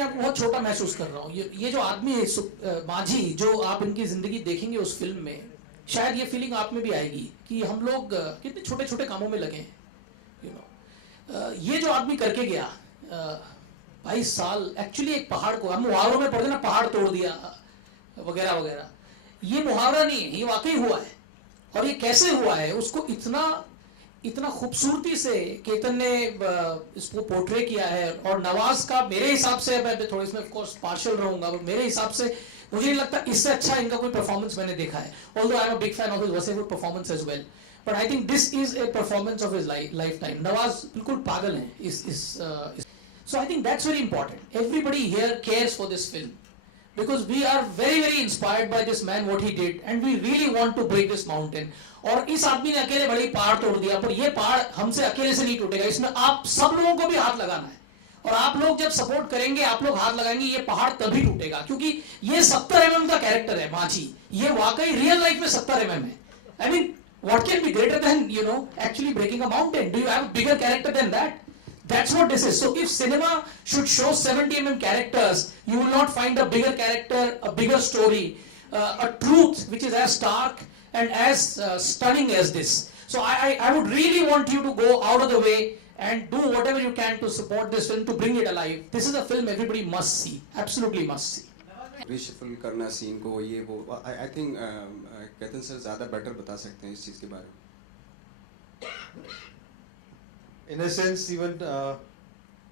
अपने आप को बहुत छोटा महसूस कर रहा हूँ। ये जो आदमी है माझी, जो आप इनकी जिंदगी देखेंगे उस फिल्म में, शायद ये फीलिंग आप में भी आएगी कि हम लोग कितने छोटे छोटे कामों में लगे हैं, यू नो। ये जो आदमी करके गया 22 साल, एक्चुअली एक पहाड़ को, हम मुहावरों में पढ़ते ना, पहाड़ तोड़ दिया वगैरह वगैरह, ये मुहावरा नहीं है, ये वाकई हुआ है। और ये कैसे हुआ है, उसको इतना इतना खूबसूरती से केतन ने इसको पोर्ट्रे किया है। और नवाज का मेरे हिसाब से, मैं थोड़ा इसमें ऑफ कोर्स पार्शियल रहूंगा, पर मेरे हिसाब से मुझे नहीं लगता इससे अच्छा इनका कोई परफॉर्मेंस मैंने देखा है। Although I am a big fan of his वॉसेवुड performance as well, but I think this is a performance of his lifetime. Nawaz बिल्कुल पागल है इस so I think that's very important. Everybody here cares for this film because we are very very inspired by this man, what he did, and we really want to break this mountain. और इस आदमी ने अकेले बड़ी पहाड़ तोड़ दिया, पर ये पहाड़ हमसे अकेले से नहीं टूटेगा, इसमें आप सब लोगों को भी हाथ लगाना है। और आप लोग जब सपोर्ट करेंगे, आप लोग हाथ लगाएंगे, ये पहाड़ तभी टूटेगा। क्योंकि ये 70 mm का कैरेक्टर है माझी, ये वाकई रियल लाइफ में 70 mm है। I mean what can be greater than, you know, actually breaking a mountain? Do you have a bigger character than that? That's what this is. So if cinema should show 70 mm characters, you will not find a bigger character, a bigger story, a truth which is as stark and as stunning as this. So I would really want you to go out of the way and do whatever you can to support this film, to bring it alive. This is a film everybody must see, absolutely must see. Reshuffle करना scene को, ये वो, I think Ketan sir ज़्यादा better बता सकते हैं इस चीज़ के बारे में। In a sense, even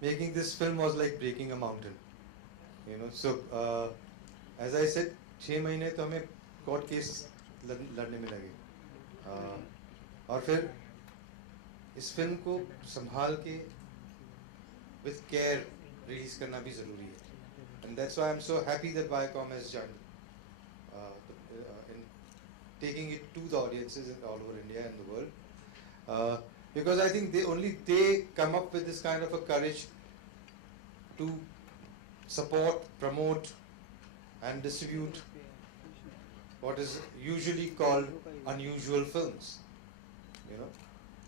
making this film was like breaking a mountain, you know. So as I said, 6 महीने तो हमें कोर्ट केस लड़ने में लगे, और फिर इस फिल्म को संभाल के with care रिलीज करना भी ज़रूरी है, and that's why I'm so happy that Viacom has joined in taking it to the audiences all over India and the world. Because I think they come up with this kind of a courage to support, promote, and distribute what is usually called unusual films, you know.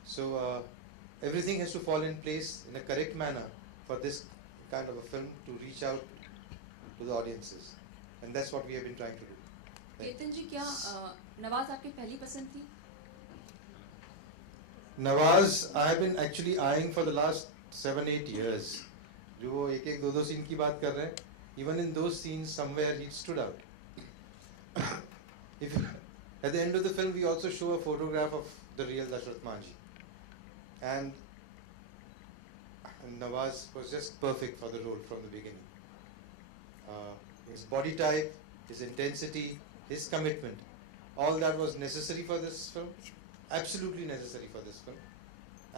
So everything has to fall in place in a correct manner for this kind of a film to reach out to the audiences, and that's what we have been trying to do. Ketan जी, क्या नवाज आपकी पहली पसंद थी? Nawaz, I have been actually eyeing for the last 7-8 years. जो वो एक एक दो सीन की बात कर रहे हैं, even in those scenes somewhere he stood out. If at the end of the film we also show a photograph of the real Dashrath Manjhi, and Nawaz was just perfect for the role from the beginning. His body type, his intensity, his commitment, all that was necessary for this film. Absolutely necessary for this film,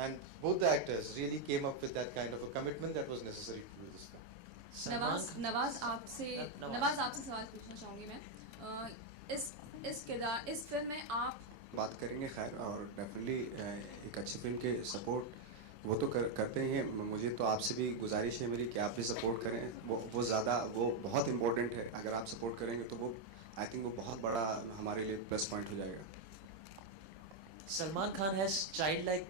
and both the actors really came up with that kind of a commitment that was necessary to do this film. Nawaz आपसे सवाल पूछना चाहूँगी मैं। इस film में आप बात करेंगे खैर, और डेफिनेटली एक अच्छी फिल्म के सपोर्ट वो तो करते ही हैं। मुझे तो आपसे भी गुजारिश है मेरी कि आप भी सपोर्ट करें, वो बहुत इम्पोर्टेंट है। अगर आप सपोर्ट करेंगे तो वो, आई थिंक वो बहुत बड़ा हमारे लिए प्लस पॉइंट हो जाएगा। Salman Khan has child like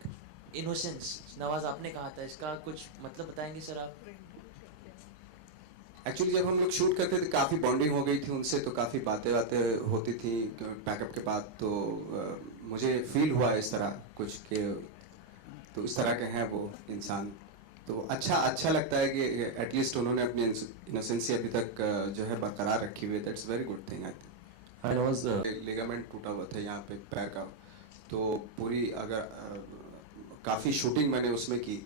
innocence, Nawaz आपने कहा था, इसका कुछ मतलब बताएंगे सर आप? एक्चुअली जब हम लोग शूट करते थे काफ़ी बॉन्डिंग हो गई थी उनसे, तो काफ़ी बातें होती थी पैकअप के बाद, तो मुझे फील हुआ इस तरह कुछ कि तो इस तरह के हैं वो इंसान, तो अच्छा लगता है कि एटलीस्ट उन्होंने अपनी इनोसेंसी अभी तक जो है बरकरार रखी हुई है। That's very good thing. I think ligament टूटा हुआ था यहाँ पे पैर का, तो पूरी अगर काफ़ी शूटिंग मैंने उसमें की।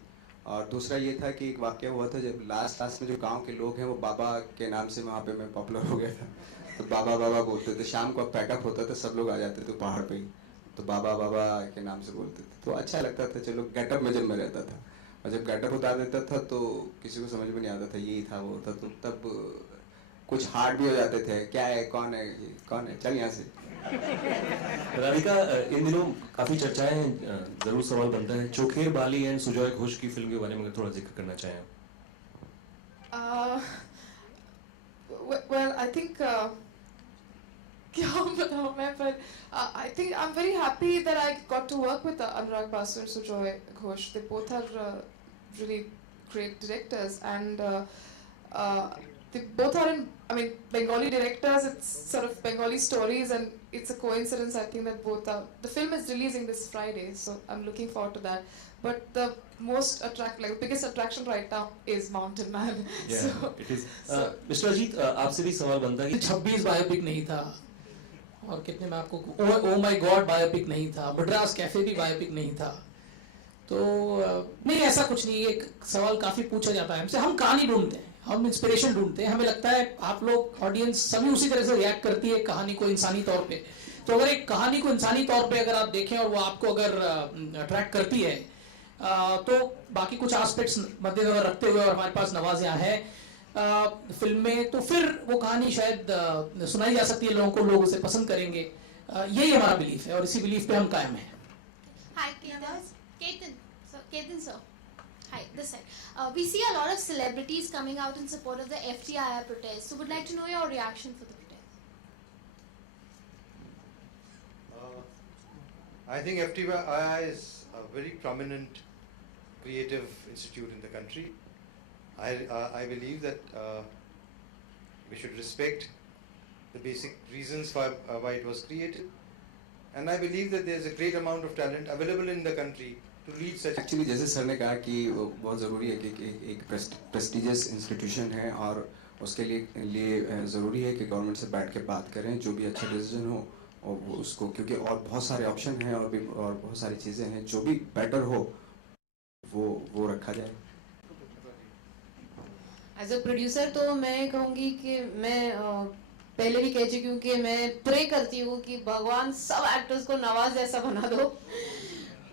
और दूसरा ये था कि एक वाक़या हुआ था जब लास्ट में जो गांव के लोग हैं वो बाबा के नाम से वहाँ पे मैं पॉपुलर हो गया था, तो बाबा बोलते थे। शाम को पैकअप होता था, सब लोग आ जाते थे पहाड़ पे ही, तो बाबा के नाम से बोलते थे, तो अच्छा लगता था। चलो गेटअप में जब मैं रहता था, और जब गेटअप उतार देता था तो किसी को समझ में नहीं आता था यही था वो था, तो तब कुछ हार्ड भी हो जाते थे, क्या है, कौन है, चल यहाँ से। राधिका, इन दिनों काफी चर्चाएं हैं, जरूर सवाल बनता है, चोखेर बाली एंड सुजॉय घोष की फिल्म के बारे में थोड़ा जिक्र करना चाहें? Well, I think क्या बताऊँ मैं, पर I think I'm very happy that I got to work with Anurag Basu and Sujoy Ghosh. They both are really great directors, and they both are in, I mean, Bengali directors. It's sort of Bengali stories, and it's a coincidence. I think that both are. The film is releasing this Friday, so I'm looking forward to that. But the biggest attraction right now is Mountain Man. Yeah, So, it is. Mr. Ajit, आपसे भी सवाल बनता है कि 26 biopic नहीं था, और कितने में आपको ओ माय गॉड बायोपिक नहीं था, मद्रास कैफे भी बायोपिक नहीं था, तो नहीं ऐसा कुछ नहीं। एक सवाल काफी पूछा जाता है हमसे, हम कहानी ढूंढते हैं, हम इंस्पिरेशन ढूंढते हैं, हमें लगता है आप लोग ऑडियंस सभी उसी तरह से रिएक्ट करती है कहानी को इंसानी तौर पे। तो अगर एक कहानी को इंसानी तौर पे अगर आप देखें और वो आपको अगर अट्रैक्ट करती है, तो बाकी कुछ एस्पेक्ट्स मद्देनजर रखते हुए और हमारे पास नवाज यहाँ है फिल्म में, तो फिर वो कहानी शायद सुनाई जा सकती है लोगों को, लोग उसे पसंद करेंगे। यही हमारा बिलीफ है और इसी बिलीफ पे हम कायम हैं। Hi, Ketan sir. Hi, this side. We see a lot of celebrities coming out in support of the FTIR protest. So, would like to know your reaction for the protest. I think FTIR is a very prominent creative institute in the country. I believe that we should respect the basic reasons for why it was created, and I believe that there is a great amount of talent available in the country to lead such. Actually जैसे sir ने कहा कि बहुत ज़रूरी है कि एक prestigious institution है और उसके लिए ज़रूरी है कि गवर्नमेंट से बैठ के बात करें, जो भी अच्छा डिसीजन हो और वो उसको, क्योंकि और बहुत सारे ऑप्शन हैं और बहुत सारी चीज़ें हैं, जो भी बेटर हो वो रखा जाए। एज अ प्रोड्यूसर तो मैं कहूँगी कि मैं पहले भी कह चुकी हूँ कि मैं प्रे करती हूँ कि भगवान सब एक्टर्स को नवाज जैसा बना दो।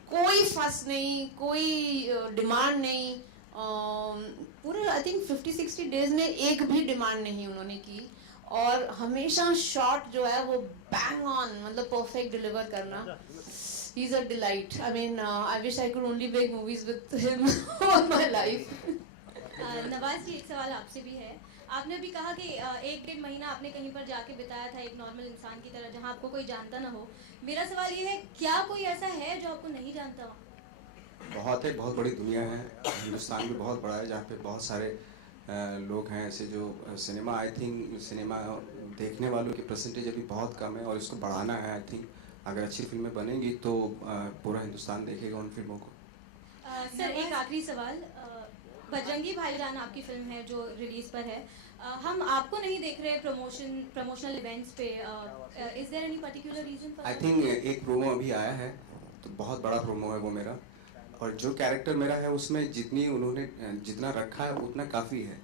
कोई फस नहीं, कोई डिमांड नहीं, पूरे आई थिंक 50-60 डेज में एक भी डिमांड नहीं उन्होंने की, और हमेशा शॉट जो है वो बैंग ऑन, मतलब परफेक्ट डिलीवर करना। He is a delight. I mean I wish I could only make movies with him all my life. Nawaz ji, एक सवाल आपसे भी है। आपने अभी कहा कि 1-1.5 महीना आपने कहीं पर जाके बिताया था एक नॉर्मल इंसान की तरह, जहां आपको कोई जानता ना हो। मेरा सवाल ये है, क्या कोई ऐसा है जो आपको नहीं जानता हो? बहुत है, बहुत बड़ी दुनिया है, हिंदुस्तान भी बहुत बड़ा है, जहाँ पे बहुत सारे लोग हैं ऐसे जो सिनेमा, आई थिंक सिनेमा देखने वालों की परसेंटेज अभी बहुत कम है और इसको बढ़ाना है। आई थिंक अगर अच्छी फिल्में बनेंगी तो पूरा हिंदुस्तान देखेगा उन फिल्मों को। सर, एक आखिरी सवाल, बजरंगी भाईजान आपकी फिल्म है जो रिलीज पर है, हम आपको नहीं देख रहे प्रमोशनल इवेंट्स पे, is there any particular reason for? I think एक प्रोमो अभी आया है, तो बहुत बड़ा प्रोमो है वो मेरा, और जो कैरेक्टर मेरा है उसमें जितना रखा है उतना काफ़ी है।